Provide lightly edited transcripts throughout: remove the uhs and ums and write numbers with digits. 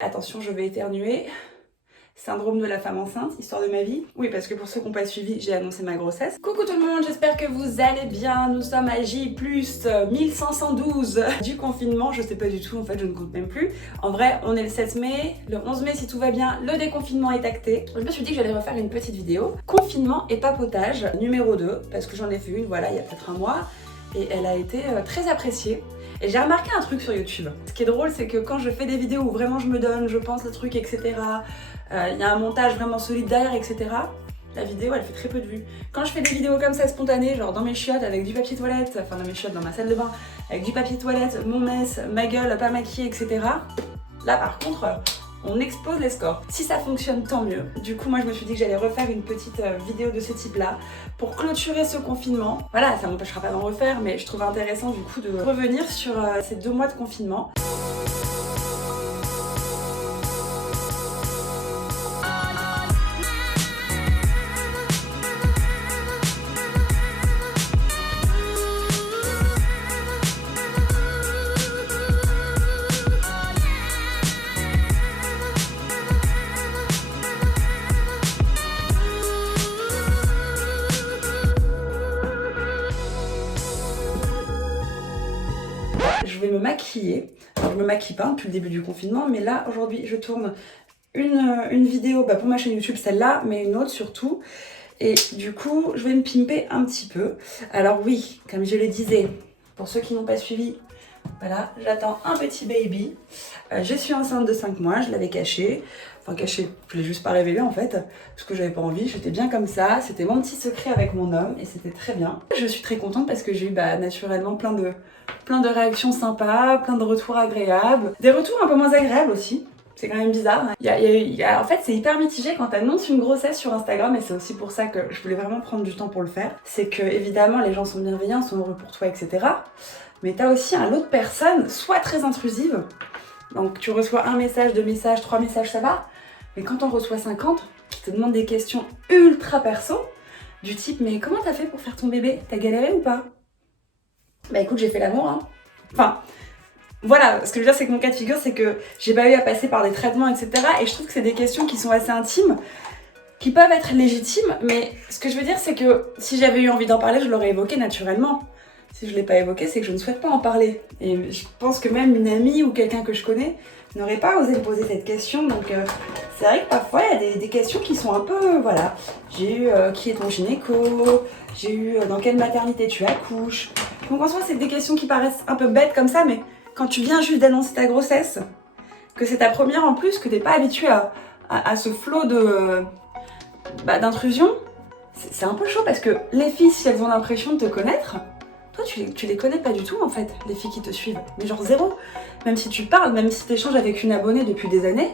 Attention, je vais éternuer. Syndrome de la femme enceinte, histoire de ma vie. Oui, parce que pour ceux qui n'ont pas suivi, j'ai annoncé ma grossesse. Coucou tout le monde, j'espère que vous allez bien. Nous sommes à J plus 1512 du confinement. Je sais pas du tout, en fait, je ne compte même plus. En vrai, on est le 7 mai. Le 11 mai, si tout va bien, le déconfinement est acté. Je me suis dit que j'allais refaire une petite vidéo. Confinement et papotage, numéro 2, parce que j'en ai fait une, voilà, il y a peut-être un mois. Et elle a été très appréciée. Et j'ai remarqué un truc sur YouTube. Ce qui est drôle, c'est que quand je fais des vidéos où vraiment je me donne, je pense le truc, etc., il y a un montage vraiment solide derrière, etc., la vidéo, elle fait très peu de vues. Quand je fais des vidéos comme ça, spontanées, genre dans mes chiottes, avec du papier toilette, enfin dans mes chiottes, dans ma salle de bain, avec du papier toilette, mon mess, ma gueule, pas maquillée, etc., là, par contre, on explose les scores. Si ça fonctionne, tant mieux. Du coup, moi, je me suis dit que j'allais refaire une petite vidéo de ce type-là pour clôturer ce confinement. Voilà, ça m'empêchera pas d'en refaire, mais je trouve intéressant du coup de revenir sur ces 2 mois de confinement. Je vais me maquiller. Alors, je me maquille pas depuis le début du confinement, mais là, aujourd'hui, je tourne une vidéo pour ma chaîne YouTube, celle-là, mais une autre surtout. Et du coup, je vais me pimper un petit peu. Alors oui, comme je le disais, pour ceux qui n'ont pas suivi, voilà, j'attends un petit baby. Je suis enceinte de 5 mois, je l'avais caché. Enfin caché, je l'ai juste pas révélé en fait, parce que j'avais pas envie, j'étais bien comme ça. C'était mon petit secret avec mon homme et c'était très bien. Je suis très contente parce que j'ai eu naturellement plein de réactions sympas, plein de retours agréables. Des retours un peu moins agréables aussi. C'est quand même bizarre. En fait, c'est hyper mitigé quand t'annonces une grossesse sur Instagram et c'est aussi pour ça que je voulais vraiment prendre du temps pour le faire. C'est que, évidemment, les gens sont bienveillants, sont heureux pour toi, etc. Mais t'as aussi un lot de personnes, soit très intrusives. Donc, tu reçois un message, 2 messages, 3 messages, ça va. Mais quand on reçoit 50, qui te demandent des questions ultra perso, du type, mais comment t'as fait pour faire ton bébé? T'as galéré ou pas? Bah écoute, j'ai fait l'amour, hein. Enfin... Voilà, ce que je veux dire, c'est que mon cas de figure, c'est que j'ai pas eu à passer par des traitements, etc. Et je trouve que c'est des questions qui sont assez intimes, qui peuvent être légitimes, mais ce que je veux dire, c'est que si j'avais eu envie d'en parler, je l'aurais évoqué naturellement. Si je l'ai pas évoqué, c'est que je ne souhaite pas en parler. Et je pense que même une amie ou quelqu'un que je connais n'aurait pas osé me poser cette question. Donc c'est vrai que parfois, il y a des questions qui sont un peu, voilà. J'ai eu qui est ton gynéco? J'ai eu dans quelle maternité tu accouches? Donc en soi, c'est des questions qui paraissent un peu bêtes comme ça, mais quand tu viens juste d'annoncer ta grossesse, que c'est ta première en plus, que t'es pas habitué à ce flot d'intrusion, c'est un peu chaud parce que les filles, si elles ont l'impression de te connaître, toi tu les connais pas du tout en fait, les filles qui te suivent, mais genre zéro. Même si tu parles, même si tu échanges avec une abonnée depuis des années,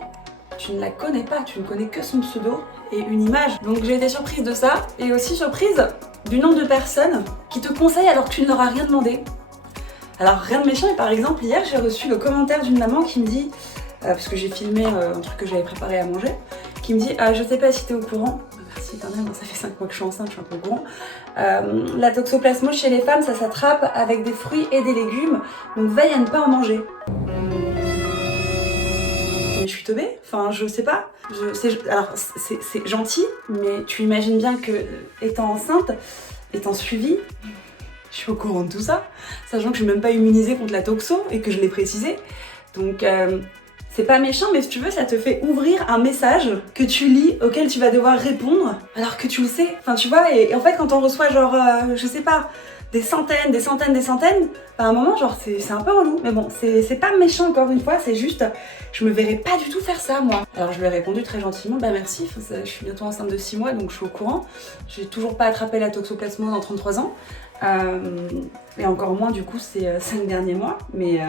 tu ne la connais pas, tu ne connais que son pseudo et une image. Donc j'ai été surprise de ça et aussi surprise du nombre de personnes qui te conseillent alors que tu ne leur as rien demandé. Alors rien de méchant, mais par exemple hier j'ai reçu le commentaire d'une maman qui me dit, parce que j'ai filmé un truc que j'avais préparé à manger, qui me dit je sais pas si t'es au courant, merci quand même, ça fait 5 mois que je suis enceinte, je suis un peu au courant, la toxoplasmose chez les femmes ça s'attrape avec des fruits et des légumes, donc veille à ne pas en manger. Mais je suis teubée, enfin je sais pas, alors c'est gentil, mais tu imagines bien que étant enceinte, étant suivie, je suis au courant de tout ça, sachant que je suis même pas immunisée contre la toxo et que je l'ai précisé. Donc c'est pas méchant, mais si tu veux, ça te fait ouvrir un message que tu lis, auquel tu vas devoir répondre, alors que tu le sais. Enfin tu vois, et en fait quand on reçoit genre, je sais pas, des centaines, à un moment genre c'est un peu relou. Mais bon, c'est pas méchant encore une fois, c'est juste, je me verrais pas du tout faire ça moi. Alors je lui ai répondu très gentiment, merci, je suis bientôt enceinte de 6 mois donc je suis au courant. J'ai toujours pas attrapé la toxoplasmose en 33 ans. Et encore moins du coup ces 5 derniers mois, mais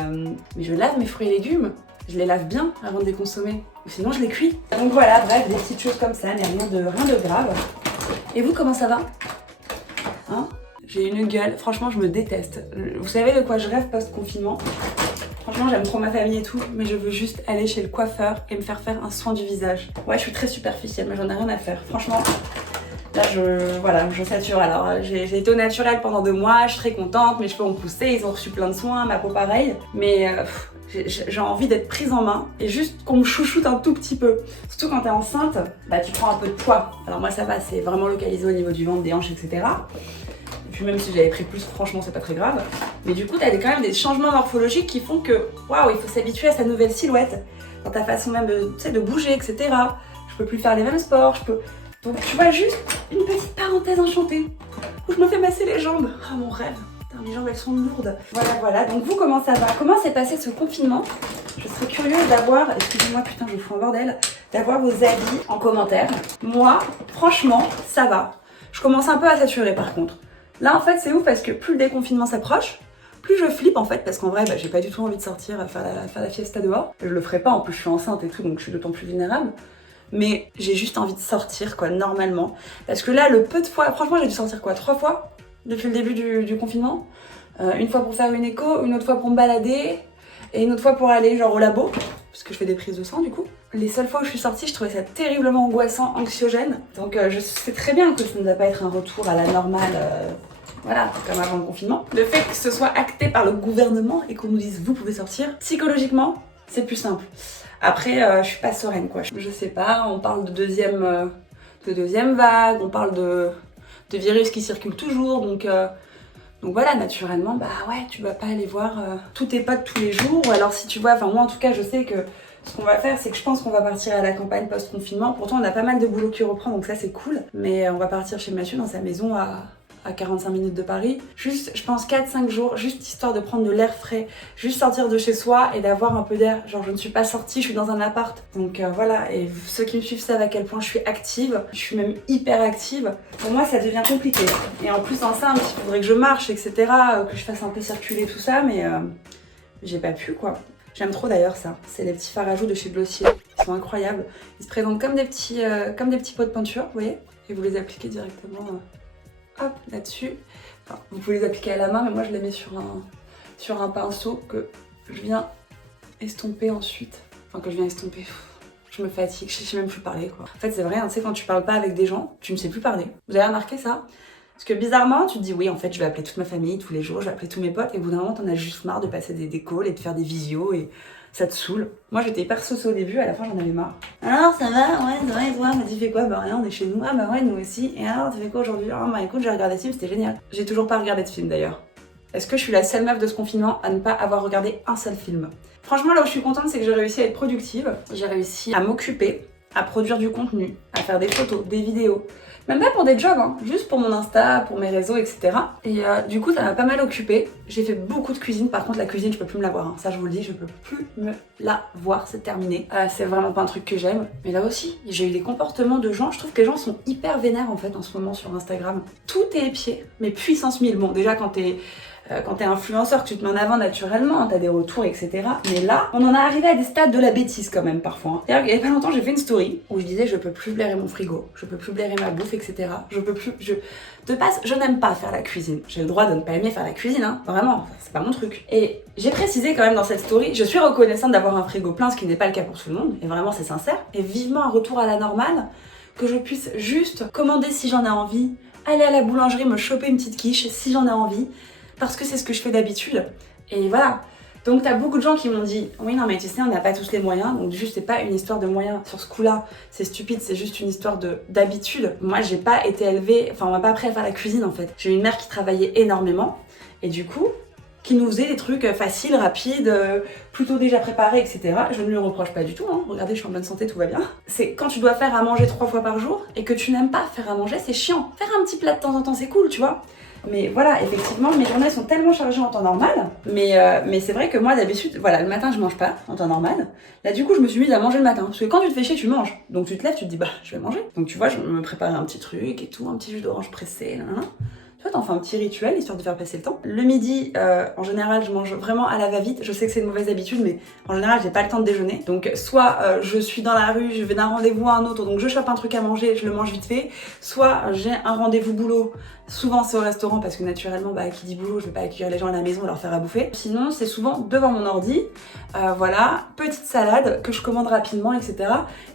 je lave mes fruits et légumes, je les lave bien avant de les consommer, sinon je les cuis. Donc voilà, bref, des petites choses comme ça, mais rien de grave. Et vous, comment ça va? Hein? J'ai une gueule, franchement je me déteste. Vous savez de quoi je rêve post-confinement? Franchement j'aime trop ma famille et tout, mais je veux juste aller chez le coiffeur et me faire un soin du visage. Ouais, je suis très superficielle, mais j'en ai rien à faire, franchement. Là, je sature. Alors, j'ai été au naturel pendant 2 mois, je suis très contente, mes cheveux ont poussé, ils ont reçu plein de soins, ma peau pareil. Mais J'ai envie d'être prise en main et juste qu'on me chouchoute un tout petit peu. Surtout quand t'es enceinte, bah tu prends un peu de poids. Alors moi ça va, c'est vraiment localisé au niveau du ventre, des hanches, etc. Et puis même si j'avais pris plus, franchement c'est pas très grave. Mais du coup t'as quand même des changements morphologiques qui font que waouh, il faut s'habituer à sa nouvelle silhouette. Dans ta façon même de bouger, etc. Je peux plus faire les mêmes sports, Donc tu vois, juste une petite parenthèse enchantée où je me fais masser les jambes. Ah mon rêve. Mes jambes elles sont lourdes. Voilà, donc vous comment ça va? Comment s'est passé ce confinement? Je serais curieuse d'avoir, excusez-moi putain je fous un bordel, d'avoir vos avis en commentaire. Moi, franchement, ça va. Je commence un peu à saturer par contre. Là en fait c'est ouf parce que plus le déconfinement s'approche, plus je flippe en fait parce qu'en vrai bah, j'ai pas du tout envie de sortir faire la fiesta dehors. Je le ferai pas, en plus je suis enceinte et tout donc je suis d'autant plus vulnérable. Mais j'ai juste envie de sortir quoi, normalement. Parce que là le peu de fois, franchement j'ai dû sortir quoi, 3 fois depuis le début du confinement. Une fois pour faire une écho, une autre fois pour me balader et une autre fois pour aller genre au labo parce que je fais des prises de sang du coup. Les seules fois où je suis sortie, je trouvais ça terriblement angoissant, anxiogène. Donc je sais très bien que ça ne va pas être un retour à la normale, voilà, comme avant le confinement. Le fait que ce soit acté par le gouvernement et qu'on nous dise vous pouvez sortir, psychologiquement, c'est plus simple. Après, je suis pas sereine quoi. Je sais pas, on parle de deuxième vague, on parle de virus qui circulent toujours, donc voilà, naturellement, bah ouais, tu vas pas aller voir tous tes potes tous les jours, ou alors si tu vois, enfin moi en tout cas je sais que ce qu'on va faire, c'est que je pense qu'on va partir à la campagne post-confinement. Pourtant on a pas mal de boulot qui reprend, donc ça c'est cool, mais on va partir chez Mathieu dans sa maison à 45 minutes de Paris. Juste, je pense 4-5 jours, juste histoire de prendre de l'air frais, juste sortir de chez soi et d'avoir un peu d'air. Genre je ne suis pas sortie, je suis dans un appart. Donc voilà, et ceux qui me suivent savent à quel point je suis active, je suis même hyper active. Pour moi ça devient compliqué. Et en plus enceinte, il faudrait que je marche, etc., que je fasse un peu circuler tout ça, mais j'ai pas pu quoi. J'aime trop d'ailleurs ça, c'est les petits fards à joues de chez Glossier, ils sont incroyables. Ils se présentent comme des petits pots de peinture, vous voyez, et vous les appliquez directement hop, là-dessus. Enfin, vous pouvez les appliquer à la main, mais moi je les mets sur un pinceau que je viens estomper ensuite. Enfin, que je viens estomper. Je me fatigue, je sais même plus parler quoi. En fait, c'est vrai, hein, tu sais, quand tu parles pas avec des gens, tu ne sais plus parler. Vous avez remarqué ça? Parce que bizarrement, tu te dis oui, en fait, je vais appeler toute ma famille tous les jours, je vais appeler tous mes potes, et au bout d'un moment, t'en as juste marre de passer des calls et de faire des visios, et ça te saoule. Moi, j'étais hyper sauce au début, à la fin, j'en avais marre. Alors, ça va? Ouais, ça va, et toi? Tu fais quoi? Bah rien, on est chez nous. Ah bah ouais, nous aussi. Et alors, tu fais quoi aujourd'hui? Ah bah écoute, j'ai regardé ce film, c'était génial. J'ai toujours pas regardé de film d'ailleurs. Est-ce que je suis la seule meuf de ce confinement à ne pas avoir regardé un seul film? Franchement, là où je suis contente, c'est que j'ai réussi à être productive. J'ai réussi à m'occuper, à produire du contenu, à faire des photos, des vidéos. Même pas pour des jobs, hein, juste pour mon Insta, pour mes réseaux, etc. Et du coup, ça m'a pas mal occupée. J'ai fait beaucoup de cuisine. Par contre, la cuisine, je peux plus me la voir. Hein. Ça, je vous le dis, je peux plus me la voir. C'est terminé. C'est vraiment pas un truc que j'aime. Mais là aussi, j'ai eu des comportements de gens. Je trouve que les gens sont hyper vénères en fait en ce moment sur Instagram. Tout est épié, mais puissance 1000. Bon, déjà, quand t'es influenceur, que tu te mets en avant naturellement, t'as des retours, etc. Mais là, on en est arrivé à des stades de la bêtise quand même parfois. D'ailleurs, il y a pas longtemps, j'ai fait une story où je disais je peux plus blairer mon frigo, je peux plus blairer ma bouffe, etc. De base, je n'aime pas faire la cuisine. J'ai le droit de ne pas aimer faire la cuisine, hein. Vraiment, c'est pas mon truc. Et j'ai précisé quand même dans cette story, je suis reconnaissante d'avoir un frigo plein, ce qui n'est pas le cas pour tout le monde. Et vraiment, c'est sincère. Et vivement un retour à la normale, que je puisse juste commander si j'en ai envie, aller à la boulangerie, me choper une petite quiche si j'en ai envie. Parce que c'est ce que je fais d'habitude. Et voilà. Donc t'as beaucoup de gens qui m'ont dit oui non mais tu sais on n'a pas tous les moyens, donc juste c'est pas une histoire de moyens sur ce coup-là, c'est stupide, c'est juste une histoire d'habitude. Moi j'ai pas été élevée, enfin on m'a pas appris à faire la cuisine en fait. J'ai eu une mère qui travaillait énormément et du coup qui nous faisait des trucs faciles, rapides, plutôt déjà préparés, etc. Je ne lui reproche pas du tout, hein. Regardez je suis en bonne santé, tout va bien. C'est quand tu dois faire à manger 3 fois par jour et que tu n'aimes pas faire à manger, c'est chiant. Faire un petit plat de temps en temps c'est cool, tu vois. Mais voilà, effectivement, mes journées sont tellement chargées en temps normal. Mais c'est vrai que moi, d'habitude, voilà, le matin, je mange pas en temps normal. Là, du coup, je me suis mise à manger le matin. Parce que quand tu te fais chier, tu manges. Donc tu te lèves, tu te dis, bah, je vais manger. Donc tu vois, je me préparais un petit truc et tout, un petit jus d'orange pressé, nan, nan. Tu vois, t'en fais un petit rituel, histoire de faire passer le temps. Le midi, en général, je mange vraiment à la va-vite. Je sais que c'est une mauvaise habitude, mais en général, j'ai pas le temps de déjeuner. Donc soit je suis dans la rue, je vais d'un rendez-vous à un autre, donc je chope un truc à manger, je le mange vite fait. Soit j'ai un rendez-vous boulot. Souvent c'est au restaurant parce que naturellement qui dit boulot je vais pas accueillir les gens à la maison et leur faire à bouffer. Sinon c'est souvent devant mon ordi, voilà, petite salade que je commande rapidement etc.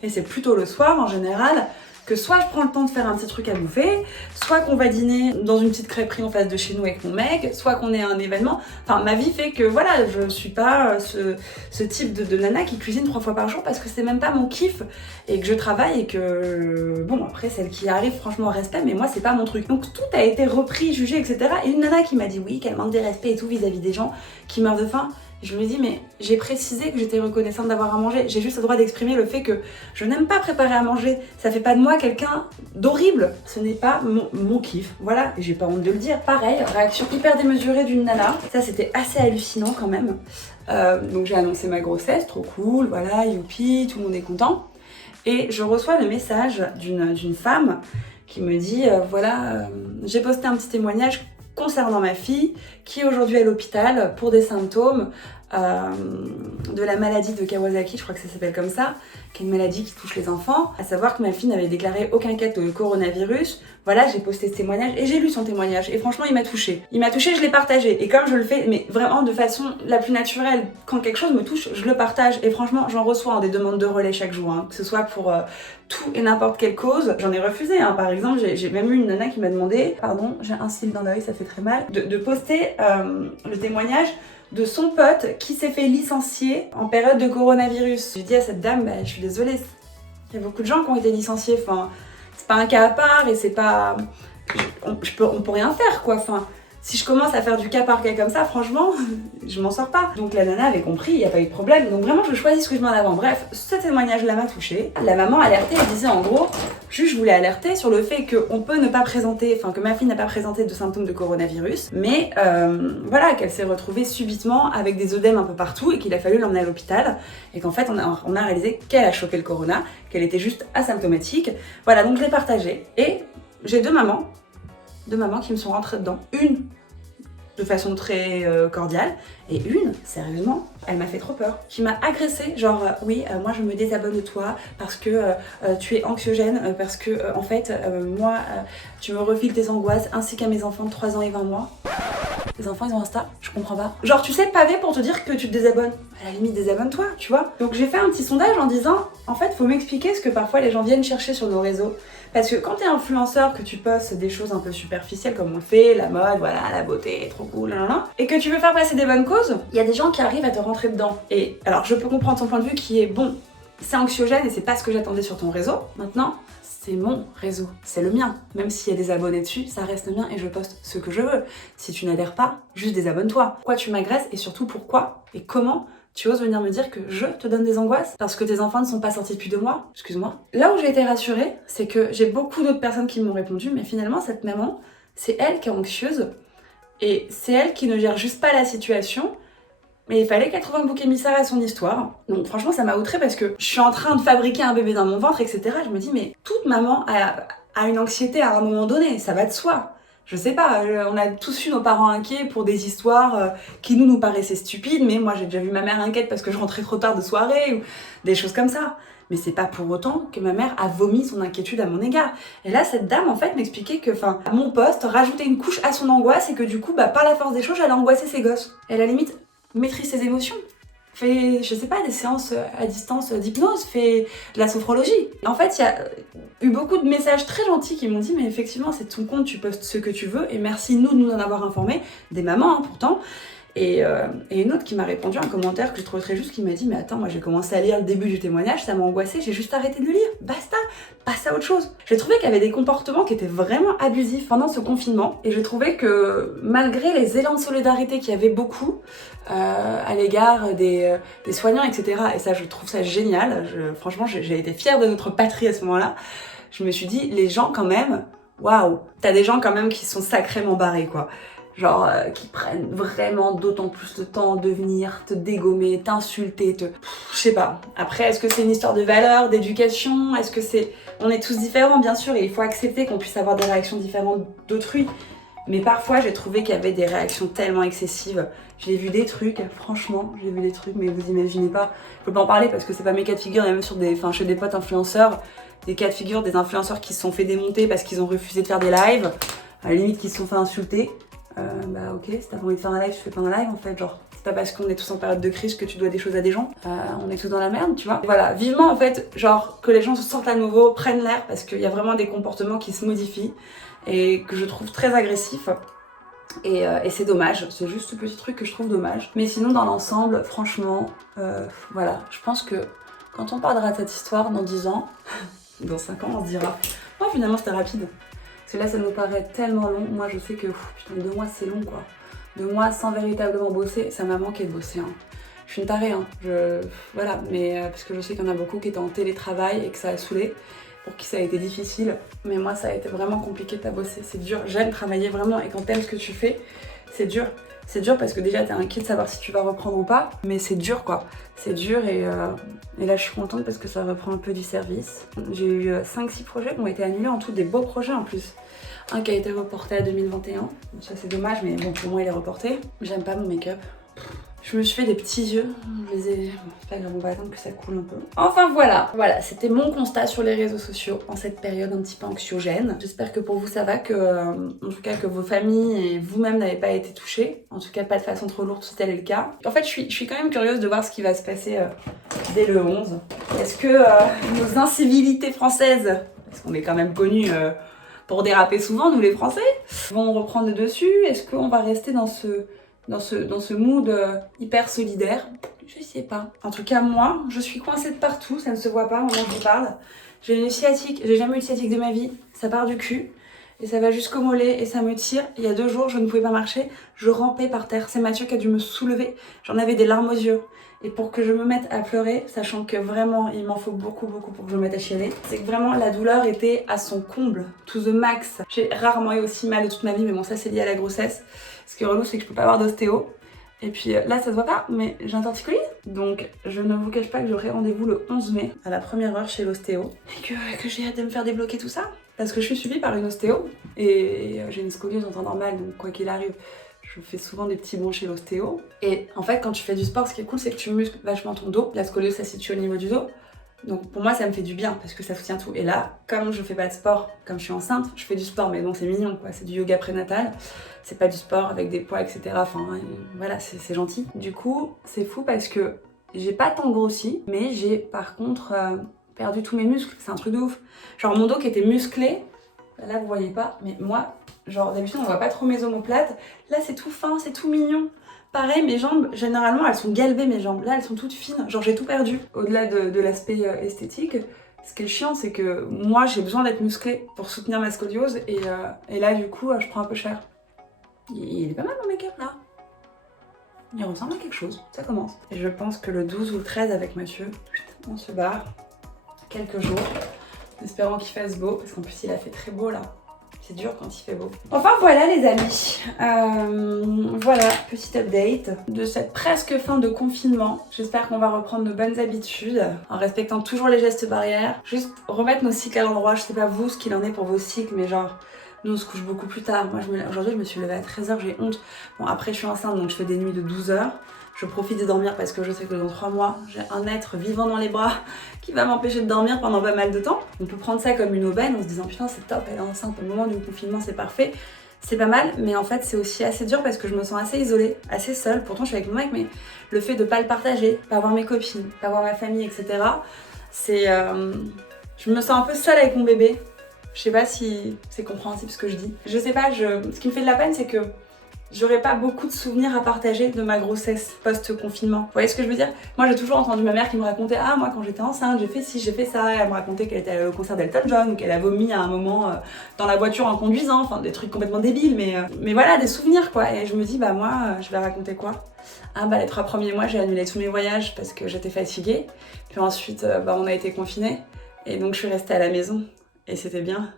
Et c'est plutôt le soir en général que soit je prends le temps de faire un petit truc à bouffer, soit qu'on va dîner dans une petite crêperie en face de chez nous avec mon mec, soit qu'on est à un événement. Enfin, ma vie fait que voilà, je suis pas ce type de nana qui cuisine 3 fois par jour parce que c'est même pas mon kiff et que je travaille et que bon, après celle qui arrive, franchement respect, mais moi c'est pas mon truc. Donc tout a été repris, jugé, etc. Et une nana qui m'a dit oui, qu'elle manque de respect et tout vis-à-vis des gens qui meurent de faim. Je lui ai dit, mais j'ai précisé que j'étais reconnaissante d'avoir à manger. J'ai juste le droit d'exprimer le fait que je n'aime pas préparer à manger. Ça fait pas de moi quelqu'un d'horrible. Ce n'est pas mon kiff. Voilà, et j'ai pas honte de le dire. Pareil, réaction hyper démesurée d'une nana. Ça, c'était assez hallucinant quand même. Donc j'ai annoncé ma grossesse, trop cool, voilà, youpi, tout le monde est content. Et je reçois le message d'une femme qui me dit, j'ai posté un petit témoignage concernant ma fille qui est aujourd'hui à l'hôpital pour des symptômes de la maladie de Kawasaki, je crois que ça s'appelle comme ça, qui est une maladie qui touche les enfants. À savoir que ma fille n'avait déclaré aucun cas de coronavirus. Voilà, j'ai posté ce témoignage et j'ai lu son témoignage et franchement il m'a touchée. Il m'a touchée, je l'ai partagé et comme je le fais, mais vraiment de façon la plus naturelle, quand quelque chose me touche, je le partage et franchement j'en reçois des demandes de relais chaque jour, que ce soit pour tout et n'importe quelle cause. J'en ai refusé, par exemple j'ai même eu une nana qui m'a demandé, pardon, j'ai un cil dans l'œil, ça fait très mal, de poster le témoignage de son pote qui s'est fait licencier en période de coronavirus. J'ai dit à cette dame, je suis désolée, il y a beaucoup de gens qui ont été licenciés, enfin, c'est pas un cas à part et c'est pas... On peut rien faire quoi, enfin... Si je commence à faire du cas par cas comme ça, franchement, je m'en sors pas. Donc la nana avait compris, il n'y a pas eu de problème. Donc vraiment, je choisis ce que je mets en avant. Bref, ce témoignage-là m'a touchée. La maman alertait, elle disait en gros, juste je voulais alerter sur le fait qu'on peut ne pas présenter, enfin que ma fille n'a pas présenté de symptômes de coronavirus, mais voilà, qu'elle s'est retrouvée subitement avec des œdèmes un peu partout et qu'il a fallu l'emmener à l'hôpital et qu'en fait on a réalisé qu'elle a chopé le corona, qu'elle était juste asymptomatique. Voilà, donc je l'ai partagé et j'ai deux mamans qui me sont rentrées dedans. Une de façon très cordiale et une, sérieusement, elle m'a fait trop peur. Qui m'a agressée, genre oui, moi je me désabonne de toi parce que tu es anxiogène, parce que en fait, moi, tu me refiles tes angoisses ainsi qu'à mes enfants de 3 ans et 20 mois. Les enfants ils ont Insta, je comprends pas. Genre tu sais le pavé pour te dire que tu te désabonnes. À la limite désabonne-toi, tu vois. Donc j'ai fait un petit sondage en disant, en fait faut m'expliquer ce que parfois les gens viennent chercher sur nos réseaux. Parce que quand t'es influenceur, que tu postes des choses un peu superficielles comme on le fait, la mode, voilà, la beauté, trop cool, et que tu veux faire passer des bonnes causes, il y a des gens qui arrivent à te rentrer dedans. Et alors je peux comprendre ton point de vue qui est bon, c'est anxiogène et c'est pas ce que j'attendais sur ton réseau. Maintenant, c'est mon réseau, c'est le mien. Même s'il y a des abonnés dessus, ça reste le mien et je poste ce que je veux. Si tu n'adhères pas, juste désabonne-toi. Pourquoi tu m'agresses et surtout pourquoi et comment tu oses venir me dire que je te donne des angoisses parce que tes enfants ne sont pas sortis depuis 2 mois? Excuse-moi. Là où j'ai été rassurée, c'est que j'ai beaucoup d'autres personnes qui m'ont répondu, mais finalement cette maman, c'est elle qui est anxieuse et c'est elle qui ne gère juste pas la situation. Mais il fallait qu'elle trouve un bouc émissaire à son histoire. Donc franchement, ça m'a outrée parce que je suis en train de fabriquer un bébé dans mon ventre, etc. Je me dis, mais toute maman a une anxiété à un moment donné, ça va de soi. Je sais pas, on a tous eu nos parents inquiets pour des histoires qui nous paraissaient stupides, mais moi j'ai déjà vu ma mère inquiète parce que je rentrais trop tard de soirée, ou des choses comme ça. Mais c'est pas pour autant que ma mère a vomi son inquiétude à mon égard. Et là, cette dame, en fait, m'expliquait que, mon poste rajoutait une couche à son angoisse et que du coup, par la force des choses, j'allais angoisser ses gosses. Et à la limite, maîtrise ses émotions, fais, je sais pas, des séances à distance d'hypnose, fais de la sophrologie. En fait, il y a eu beaucoup de messages très gentils qui m'ont dit mais effectivement c'est ton compte, tu postes ce que tu veux et merci nous de nous en avoir informés, des mamans pourtant. Et une autre qui m'a répondu un commentaire que je trouvais très juste, qui m'a dit mais attends, moi j'ai commencé à lire le début du témoignage, ça m'a angoissée, j'ai juste arrêté de le lire, basta, passe à autre chose. J'ai trouvé qu'il y avait des comportements qui étaient vraiment abusifs pendant ce confinement et j'ai trouvé que malgré les élans de solidarité qu'il y avait beaucoup à l'égard des soignants, etc. Et ça je trouve ça génial, franchement j'ai été fière de notre patrie à ce moment-là. Je me suis dit les gens quand même, waouh, t'as des gens quand même qui sont sacrément barrés quoi. Genre qui prennent vraiment d'autant plus de temps de venir te dégommer, t'insulter, je sais pas. Après, est-ce que c'est une histoire de valeur, d'éducation? Est-ce que c'est... On est tous différents, bien sûr, et il faut accepter qu'on puisse avoir des réactions différentes d'autrui. Mais parfois, j'ai trouvé qu'il y avait des réactions tellement excessives. J'ai vu des trucs, franchement, j'ai vu des trucs, mais vous imaginez pas. Je peux pas en parler parce que c'est pas mes cas de figure, il y a même sur chez des potes influenceurs, des cas de figure des influenceurs qui se sont fait démonter parce qu'ils ont refusé de faire des lives, à la limite qui se sont fait insulter. Ok, si t'as pas envie de faire un live, je fais pas un live en fait, genre C'est pas parce qu'on est tous en période de crise que tu dois des choses à des gens. On est tous dans la merde, tu vois. Voilà, vivement en fait, genre que les gens se sortent à nouveau, prennent l'air, parce qu'il y a vraiment des comportements qui se modifient et que je trouve très agressifs. Et c'est dommage, c'est juste ce petit truc que je trouve dommage. Mais sinon, dans l'ensemble, franchement, voilà, je pense que quand on parlera de cette histoire dans 10 ans, dans 5 ans, on se dira « Oh, finalement, c'était rapide ». Parce que là, ça nous paraît tellement long. Moi, je sais que, putain, 2 mois, c'est long, quoi. 2 mois sans véritablement bosser, ça m'a manqué de bosser, hein. Je suis une tarée, hein. Voilà, mais parce que je sais qu'il y en a beaucoup qui étaient en télétravail et que ça a saoulé, pour qui ça a été difficile. Mais moi, ça a été vraiment compliqué de pas bosser. C'est dur, j'aime travailler vraiment, et quand t'aimes ce que tu fais, c'est dur. C'est dur parce que déjà, t'es inquiet de savoir si tu vas reprendre ou pas, mais c'est dur, quoi. C'est dur et là, je suis contente parce que ça reprend un peu du service. J'ai eu 5-6 projets qui ont été annulés, en tout des beaux projets en plus. Un qui a été reporté à 2021, ça c'est dommage, mais bon, pour moi, il est reporté. J'aime pas mon make-up. Je me suis fait des petits yeux, je les ai... Bon, c'est pas grave, on va attendre que ça coule un peu. Enfin voilà, c'était mon constat sur les réseaux sociaux en cette période un petit peu anxiogène. J'espère que pour vous ça va, en tout cas que vos familles et vous-même n'avez pas été touchés. En tout cas pas de façon trop lourde si tel est le cas. En fait je suis quand même curieuse de voir ce qui va se passer dès le 11. Est-ce que nos incivilités françaises, parce qu'on est quand même connus pour déraper souvent nous les Français, vont reprendre le dessus? Est-ce qu'on va rester dans ce mood hyper solidaire? Je sais pas. En tout cas, moi, je suis coincée de partout, ça ne se voit pas au moment où je vous parle. J'ai une sciatique, j'ai jamais eu de sciatique de ma vie, ça part du cul, et ça va jusqu'au mollet, et ça me tire. Il y a 2 jours, je ne pouvais pas marcher, je rampais par terre. C'est Mathieu qui a dû me soulever, j'en avais des larmes aux yeux. Et pour que je me mette à pleurer, sachant que vraiment, il m'en faut beaucoup pour que je me mette à chialer, c'est que vraiment, la douleur était à son comble, to the max. J'ai rarement eu aussi mal de toute ma vie, mais bon, ça c'est lié à la grossesse. Ce qui est relou, c'est que je peux pas avoir d'ostéo. Et puis là, ça se voit pas, mais j'ai un torticolis. Donc, je ne vous cache pas que j'aurai rendez-vous le 11 mai à la première heure chez l'ostéo. Et que j'ai hâte de me faire débloquer tout ça. Parce que je suis suivie par une ostéo. Et j'ai une scoliose en temps normal, donc quoi qu'il arrive, je fais souvent des petits bons chez l'ostéo. Et en fait, quand tu fais du sport, ce qui est cool, c'est que tu muscles vachement ton dos. La scoliose, ça se situe au niveau du dos. Donc pour moi ça me fait du bien parce que ça soutient tout. Et là, comme je fais pas de sport, comme je suis enceinte, je fais du sport, mais bon c'est mignon quoi, c'est du yoga prénatal, c'est pas du sport avec des poids etc. Enfin voilà, c'est gentil. Du coup c'est fou parce que j'ai pas tant grossi, mais j'ai par contre perdu tous mes muscles, c'est un truc de ouf. Genre mon dos qui était musclé, là vous voyez pas, mais moi, genre d'habitude on voit pas trop mes omoplates, là c'est tout fin, c'est tout mignon. Pareil, mes jambes, généralement, elles sont galbées, mes jambes. Là, elles sont toutes fines. Genre, j'ai tout perdu. Au-delà de l'aspect esthétique, ce qui est chiant, c'est que moi, j'ai besoin d'être musclée pour soutenir ma scoliose. Et là, du coup, je prends un peu cher. Il est pas mal, mon make-up, là. Il ressemble à quelque chose. Ça commence. Et je pense que le 12 ou le 13, avec Mathieu, on se barre. Quelques jours. En espérant qu'il fasse beau. Parce qu'en plus, il a fait très beau, là. C'est dur quand il fait beau. Enfin voilà les amis, voilà, petit update de cette presque fin de confinement. J'espère qu'on va reprendre nos bonnes habitudes en respectant toujours les gestes barrières. Juste remettre nos cycles à l'endroit, je sais pas vous ce qu'il en est pour vos cycles, mais genre nous on se couche beaucoup plus tard. Moi aujourd'hui je me suis levée à 13h, j'ai honte. Bon après je suis enceinte donc je fais des nuits de 12h. Je profite de dormir parce que je sais que dans 3 mois, j'ai un être vivant dans les bras qui va m'empêcher de dormir pendant pas mal de temps. On peut prendre ça comme une aubaine en se disant putain c'est top, elle est enceinte au moment du confinement, c'est parfait. C'est pas mal, mais en fait c'est aussi assez dur parce que je me sens assez isolée, assez seule. Pourtant je suis avec mon mec, mais le fait de pas le partager, pas voir mes copines, pas voir ma famille, etc. C'est... je me sens un peu seule avec mon bébé. Je sais pas si c'est compréhensible ce que je dis. Je sais pas, ce qui me fait de la peine c'est que j'aurais pas beaucoup de souvenirs à partager de ma grossesse post-confinement. Vous voyez ce que je veux dire? Moi j'ai toujours entendu ma mère qui me racontait « Ah moi quand j'étais enceinte j'ai fait ci, j'ai fait ça ». Elle me racontait qu'elle était allée au concert d'Elton John ou qu'elle a vomi à un moment dans la voiture en conduisant. Enfin des trucs complètement débiles mais voilà des souvenirs quoi. Et je me dis bah moi je vais raconter quoi? Ah bah les 3 premiers mois j'ai annulé tous mes voyages parce que j'étais fatiguée. Puis ensuite bah on a été confinés et donc je suis restée à la maison et c'était bien.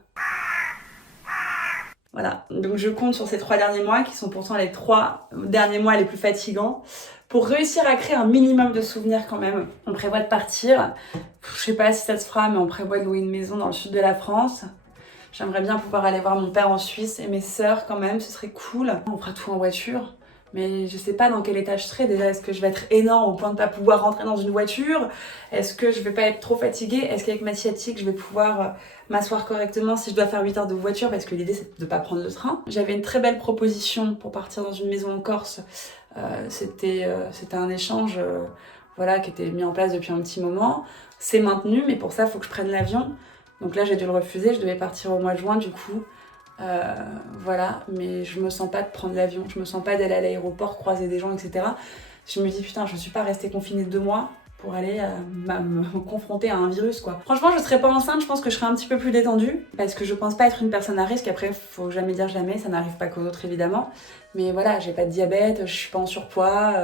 Voilà, donc je compte sur ces 3 derniers mois qui sont pourtant les 3 derniers mois les plus fatigants pour réussir à créer un minimum de souvenirs quand même. On prévoit de partir, je sais pas si ça se fera mais on prévoit de louer une maison dans le sud de la France. J'aimerais bien pouvoir aller voir mon père en Suisse et mes sœurs quand même, ce serait cool. On fera tout en voiture. Mais je sais pas dans quel état je serai déjà, est-ce que je vais être énorme au point de pas pouvoir rentrer dans une voiture? Est-ce que je vais pas être trop fatiguée? Est-ce qu'avec ma sciatique je vais pouvoir m'asseoir correctement si je dois faire 8 heures de voiture? Parce que l'idée c'est de pas prendre le train. J'avais une très belle proposition pour partir dans une maison en Corse C'était un échange voilà, qui était mis en place depuis un petit moment. C'est maintenu, mais pour ça, il faut que je prenne l'avion. Donc là, j'ai dû le refuser. Je devais partir au mois de juin, du coup. Voilà, mais je me sens pas de prendre l'avion. Je me sens pas d'aller à l'aéroport, croiser des gens, etc. Je me dis, putain, je suis pas restée confinée 2 mois pour aller me confronter à un virus, quoi. Franchement, je serais pas enceinte, je pense que je serais un petit peu plus détendue, parce que je pense pas être une personne à risque. Après, faut jamais dire jamais, ça n'arrive pas qu'aux autres, évidemment. Mais voilà, j'ai pas de diabète, je suis pas en surpoids,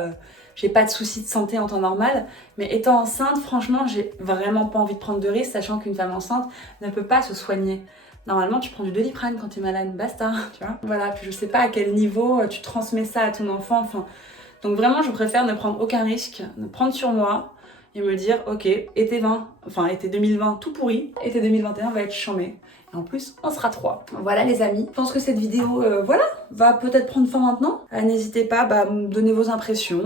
j'ai pas de soucis de santé en temps normal. Mais étant enceinte, franchement, j'ai vraiment pas envie de prendre de risques, sachant qu'une femme enceinte ne peut pas se soigner. Normalement, tu prends du Doliprane quand t'es malade, basta, tu vois. Voilà, puis je sais pas à quel niveau tu transmets ça à ton enfant, enfin... Donc vraiment, je préfère ne prendre aucun risque, ne prendre sur moi et me dire, ok, été 2020 tout pourri, été 2021 va être chambé. Et en plus, on sera 3. Voilà les amis, je pense que cette vidéo, voilà, va peut-être prendre fin maintenant. N'hésitez pas à me donner vos impressions.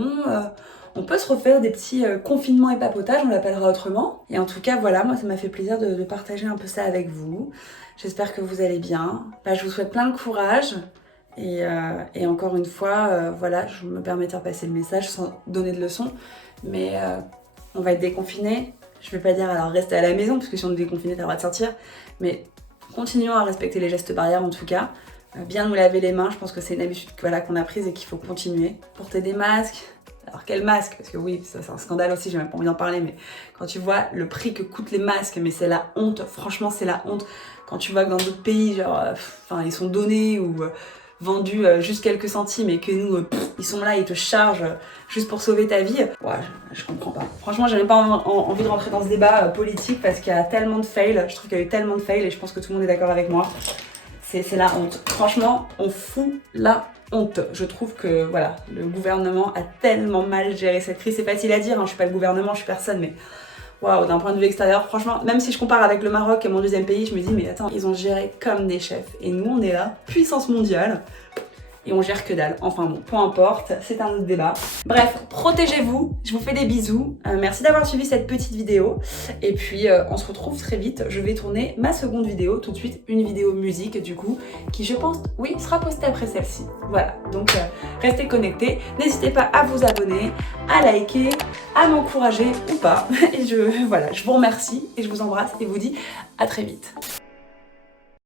On peut se refaire des petits confinements et papotages, on l'appellera autrement. Et en tout cas, voilà, moi ça m'a fait plaisir de partager un peu ça avec vous. J'espère que vous allez bien. Je vous souhaite plein de courage. Et encore une fois, voilà, je me permets de faire passer le message sans donner de leçons, mais on va être déconfinés. Je vais pas dire alors restez à la maison, parce que si on est déconfiné, t'as le droit de sortir, mais continuons à respecter les gestes barrières en tout cas. Bien nous laver les mains, je pense que c'est une habitude voilà, qu'on a prise et qu'il faut continuer. Porter des masques. Alors quel masque? Parce que oui, ça c'est un scandale aussi, j'ai même pas envie d'en parler, mais quand tu vois le prix que coûtent les masques, mais c'est la honte, franchement c'est la honte. Quand tu vois que dans d'autres pays, genre, ils sont donnés ou... vendus juste quelques centimes et que nous, ils sont là, ils te chargent juste pour sauver ta vie. Ouais, je comprends pas. Franchement, j'avais pas envie de rentrer dans ce débat politique parce qu'il y a tellement de fails. Je trouve qu'il y a eu tellement de fails et je pense que tout le monde est d'accord avec moi. C'est la honte. Franchement, on fout la honte. Je trouve que voilà, le gouvernement a tellement mal géré cette crise. C'est facile à dire, hein, je suis pas le gouvernement, je suis personne, mais waouh, d'un point de vue extérieur, franchement, même si je compare avec le Maroc, qui est mon deuxième pays, je me dis, mais attends, ils ont géré comme des chefs. Et nous, on est là, puissance mondiale, et on gère que dalle. Enfin bon, peu importe, c'est un autre débat. Bref, protégez-vous, je vous fais des bisous. Merci d'avoir suivi cette petite vidéo. Et puis, on se retrouve très vite. Je vais tourner ma seconde vidéo tout de suite, une vidéo musique du coup, qui je pense, oui, sera postée après celle-ci. Voilà, donc restez connectés. N'hésitez pas à vous abonner, à liker, à m'encourager ou pas. Et voilà, je vous remercie et je vous embrasse et vous dis à très vite.